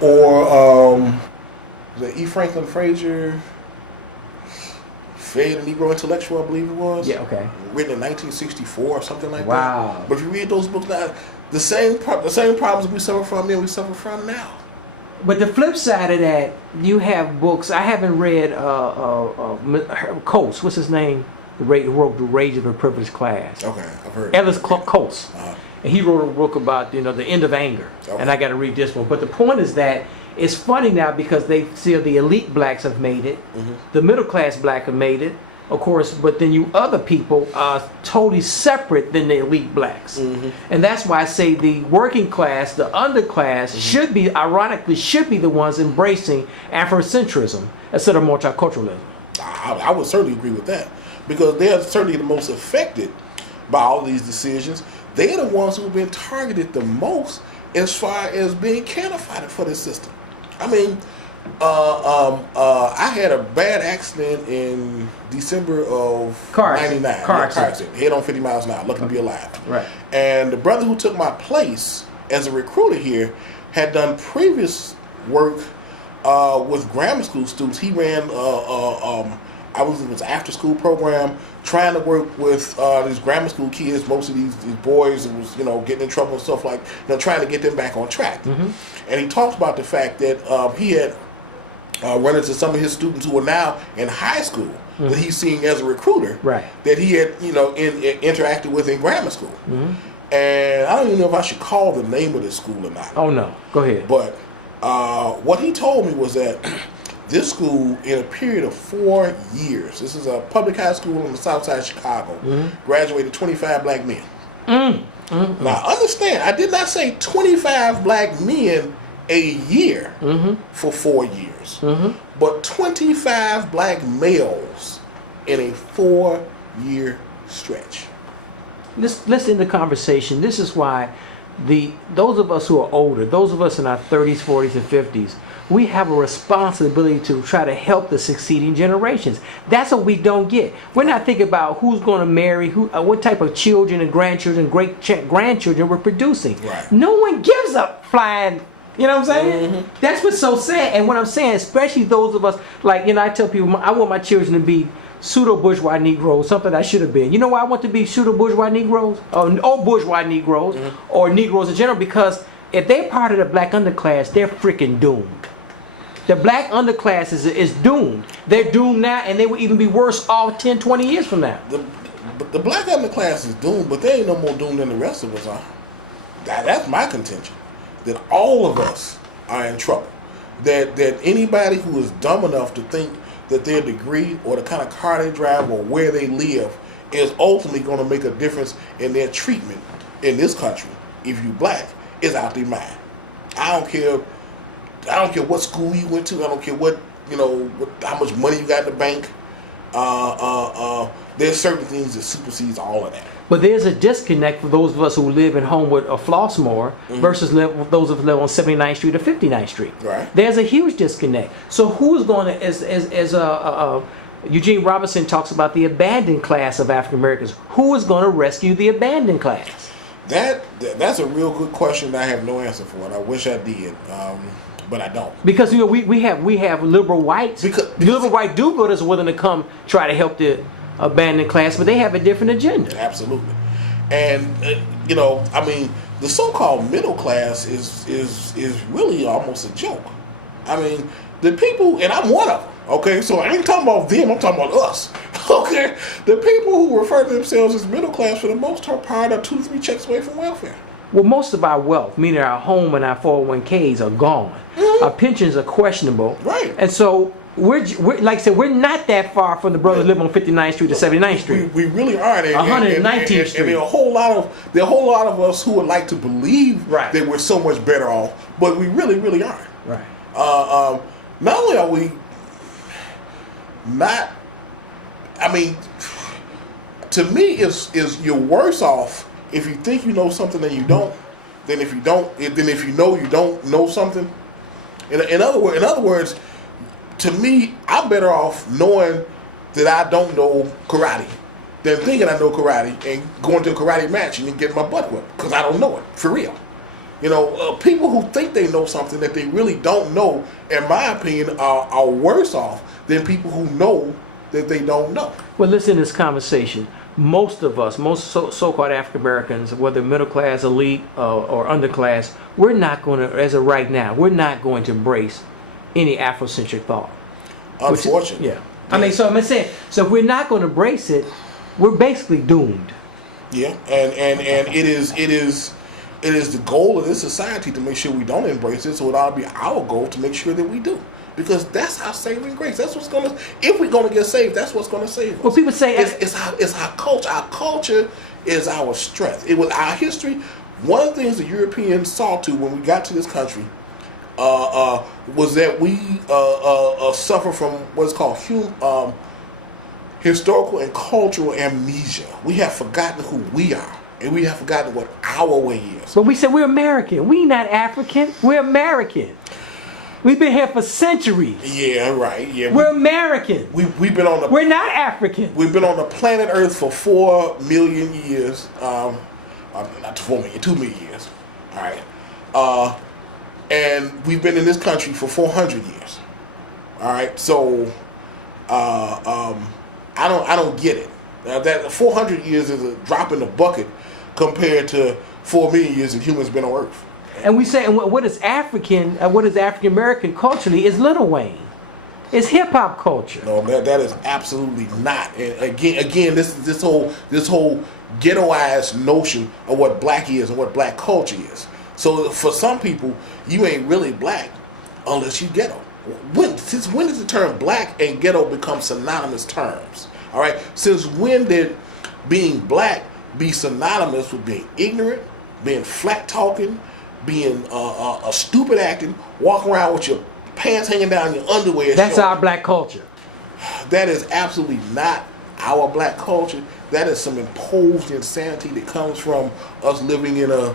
Or the E. Franklin Frazier, Fade a Negro Intellectual, I believe it was. Yeah, okay. Written in 1964 or something like that. Wow. But if you read those books now, the same problems we suffer from then we suffer from now. But the flip side of that, you have books. I haven't read Coates. What's his name? Who wrote The Rage of the Privileged Class. Okay, I've heard. Ellis Coates. Uh-huh. And he wrote a book about the end of anger. Okay. And I got to read this one. But the point is that it's funny now because they feel the elite blacks have made it, the middle class black have made it, of course. But then you other people are totally separate than the elite blacks, and that's why I say the working class, the underclass, should be the ones embracing Afrocentrism instead of multiculturalism. I would certainly agree with that because they're certainly the most affected by all these decisions. They're the ones who've been targeted the most as far as being cannibalized for this system. I mean, I had a bad accident in December of '99. Car accident. Head on 50 miles an hour. Lucky to be alive. Right. And the brother who took my place as a recruiter here had done previous work with grammar school students. He ran it was an after school program trying to work with these grammar school kids, most of these boys who was, getting in trouble and stuff like, trying to get them back on track. And he talked about the fact that he had run into some of his students who were now in high school that he's seeing as a recruiter, right, that he had, interacted with in grammar school. And I don't even know if I should call the name of this school or not. Oh, no. Go ahead. But what he told me was that this school, in a period of 4 years, this is a public high school on the south side of Chicago, graduated 25 black men. Now, understand, I did not say 25 black men a year for 4 years, but 25 black males in a 4-year stretch. Let's end the conversation. This is why those of us who are older, those of us in our 30s, 40s, and 50s, we have a responsibility to try to help the succeeding generations. That's what we don't get. We're not thinking about who's going to marry, what type of children and grandchildren, great-grandchildren we're producing. Right. No one gives a flying. You know what I'm saying? That's what's so sad. And what I'm saying, especially those of us, like, I tell people, I want my children to be pseudo-bourgeois Negroes, something I should have been. You know why I want to be pseudo-bourgeois Negroes? Or bourgeois Negroes, or Negroes in general? Because if they're part of the black underclass, they're freaking doomed. The black underclass is doomed. They're doomed now, and they will even be worse off 10, 20 years from now. The black underclass is doomed, but they ain't no more doomed than the rest of us are. That's my contention. That all of us are in trouble. That anybody who is dumb enough to think that their degree or the kind of car they drive or where they live is ultimately going to make a difference in their treatment in this country, if you black, is out their mind. I don't care what school you went to. I don't care how much money you got in the bank. There's certain things that supersedes all of that. But there's a disconnect for those of us who live in Homewood or Flossmoor versus those of us who live on 79th Street or 59th Street. Right. There's a huge disconnect. So who's going to, as Eugene Robinson talks about the abandoned class of African Americans, who is going to rescue the abandoned class? That's a real good question that I have no answer for, and I wish I did. But I don't. Because we have liberal whites. Because liberal white do-gooders are willing to come try to help the abandoned class, but they have a different agenda. Absolutely. And the so-called middle class is really almost a joke. I mean, the people, and I'm one of them. Okay, so I ain't talking about them. I'm talking about us. Okay, the people who refer to themselves as middle class, for the most part, are 2 to 3 checks away from welfare. Well, most of our wealth, meaning our home and our 401ks, are gone. Our pensions are questionable. Right. And so we're like I said, we're not that far from the brothers living on 59th Street to 79th Street. We really aren't. 119th Street. And there are a whole lot of us who would like to believe that we're so much better off, but we really, really aren't. Right. Not only are we not, to me, is you're worse off if you think you know something and you don't, than if you don't. Then if you don't know something. In other words, to me, I'm better off knowing that I don't know karate than thinking I know karate and going to a karate match and getting my butt whipped because I don't know it for real. People who think they know something that they really don't know, in my opinion, are worse off than people who know that they don't know. Well, listen to this conversation. Most of us, most so-called African Americans, whether middle class, elite, or underclass, we're not going to, as of right now, we're not going to embrace any Afrocentric thought. Unfortunately. Yeah. I mean, so I'm saying, so if we're not going to embrace it, we're basically doomed. Yeah, and it is the goal of this society to make sure we don't embrace it. So it ought to be our goal to make sure that we do, because that's our saving grace. That's what's gonna, if we're gonna get saved, that's what's gonna save us. Well, people say it's our culture. Our culture is our strength. It was our history. One of the things the Europeans saw to when we got to this country was that we suffer from what's called historical and cultural amnesia. We have forgotten who we are, and we have forgotten what our way is. But we said we're American. We not African. We're American. We've been here for centuries. Yeah, right. Yeah, we're American. We've been on the. We're not African. We've been on the planet Earth for 4 million years. Not 4 million, 2 million years. All right. And we've been in this country for 400 years. All right. So, I don't get it. Now, that 400 years is a drop in the bucket compared to 4 million years that humans been on Earth. And we say, and what is African American culturally is Lil Wayne. It's hip hop culture. No, that is absolutely not. And again, this whole ghettoized notion of what black is and what black culture is. So for some people, you ain't really black unless you ghetto. Since when did the term black and ghetto become synonymous terms? All right. Since when did being black be synonymous with being ignorant, being flat talking, being a stupid acting, walking around with your pants hanging down, your underwear? That's our black culture. That is absolutely not our black culture. That is some imposed insanity that comes from us living in a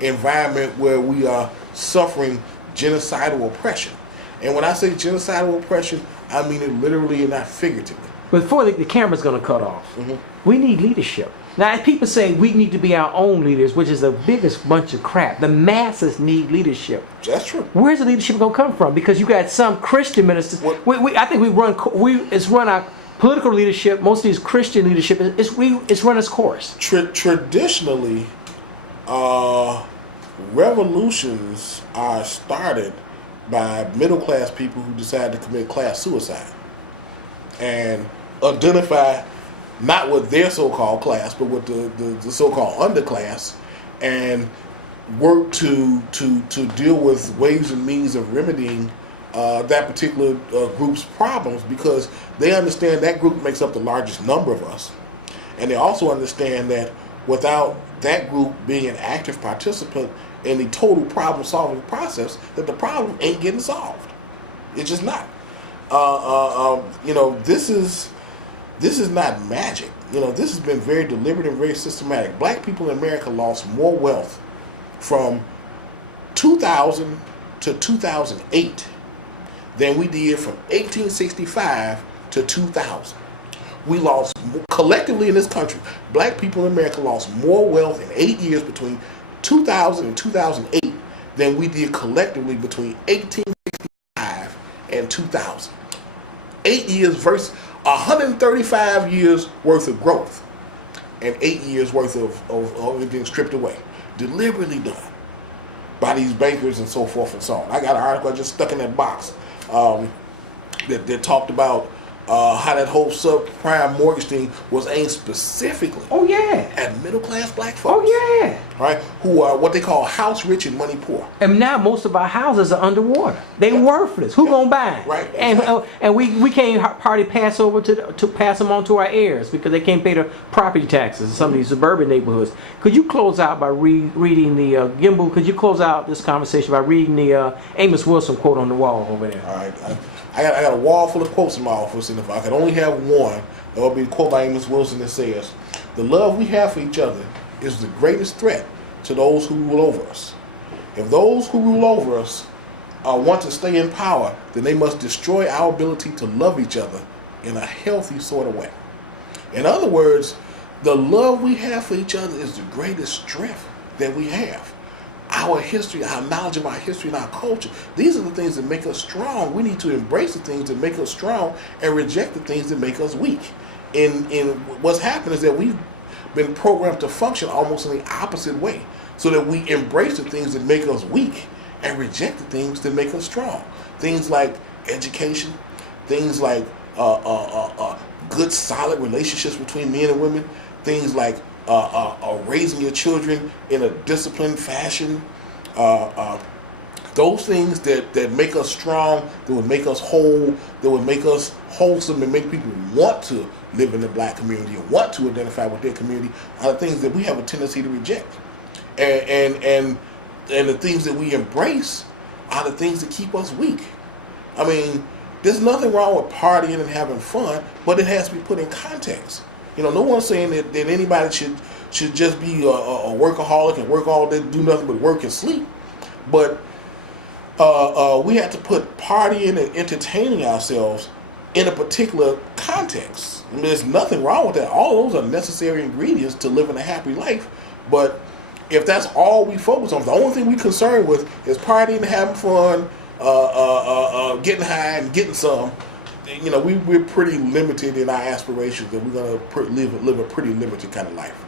environment where we are suffering genocidal oppression. And when I say genocidal oppression, I mean it literally and not figuratively. Before the camera's going to cut off, we need leadership. Now, people say we need to be our own leaders, which is the biggest bunch of crap. The masses need leadership. That's true. Where's the leadership going to come from? Because you got some Christian ministers. I think it's run our political leadership. Most of these Christian leadership it's run its course. Traditionally, revolutions are started by middle class people who decide to commit class suicide and identify not with their so-called class, but with the so-called underclass, and work to deal with ways and means of remedying that particular group's problems, because they understand that group makes up the largest number of us, and they also understand that without that group being an active participant in the total problem-solving process, that the problem ain't getting solved. It's just not. This is not magic. This has been very deliberate and very systematic. Black people in America lost more wealth from 2000 to 2008 than we did from 1865 to 2000. We lost, collectively in this country, black people in America lost more wealth in 8 years between 2000 and 2008 than we did collectively between 1865 and 2000. 8 years versus 135 years worth of growth and 8 years worth of it being stripped away. Deliberately done by these bankers and so forth and so on. I got an article I just stuck in that box that talked about how that whole subprime mortgage thing was aimed specifically at middle-class black folks. Right? Who are what they call house rich and money poor. And now most of our houses are underwater. They worthless. Who gonna buy them? Right. And we can't hardly pass over to pass them on to our heirs because they can't pay the property taxes in some of these suburban neighborhoods. Could you close out by reading the Gimbal? Could you close out this conversation by reading the Amos Wilson quote on the wall over there? All right. I got a wall full of quotes in my office, and if I could only have one, it would be a quote by Amos Wilson that says, "The love we have for each other is the greatest threat to those who rule over us. If those who rule over us want to stay in power, then they must destroy our ability to love each other in a healthy sort of way." In other words, the love we have for each other is the greatest strength that we have. our history, our knowledge of our history and our culture. These are the things that make us strong. We need to embrace the things that make us strong and reject the things that make us weak. And what's happened is that we've been programmed to function almost in the opposite way, so that we embrace the things that make us weak and reject the things that make us strong. Things like education, things like good, solid relationships between men and women, things like raising your children in a disciplined fashion, those things that make us strong, that would make us whole, that would make us wholesome and make people want to live in the black community and want to identify with their community, are the things that we have a tendency to reject. And the things that we embrace are the things that keep us weak. I mean, there's nothing wrong with partying and having fun, but it has to be put in context. You know, no one's saying that anybody should just be a workaholic and work all day, do nothing but work and sleep. But we have to put partying and entertaining ourselves in a particular context. I mean, there's nothing wrong with that. All of those are necessary ingredients to living a happy life. But if that's all we focus on, the only thing we're concerned with is partying and having fun, getting high and getting some, you know, we're pretty limited in our aspirations, and we're going to live a pretty limited kind of life.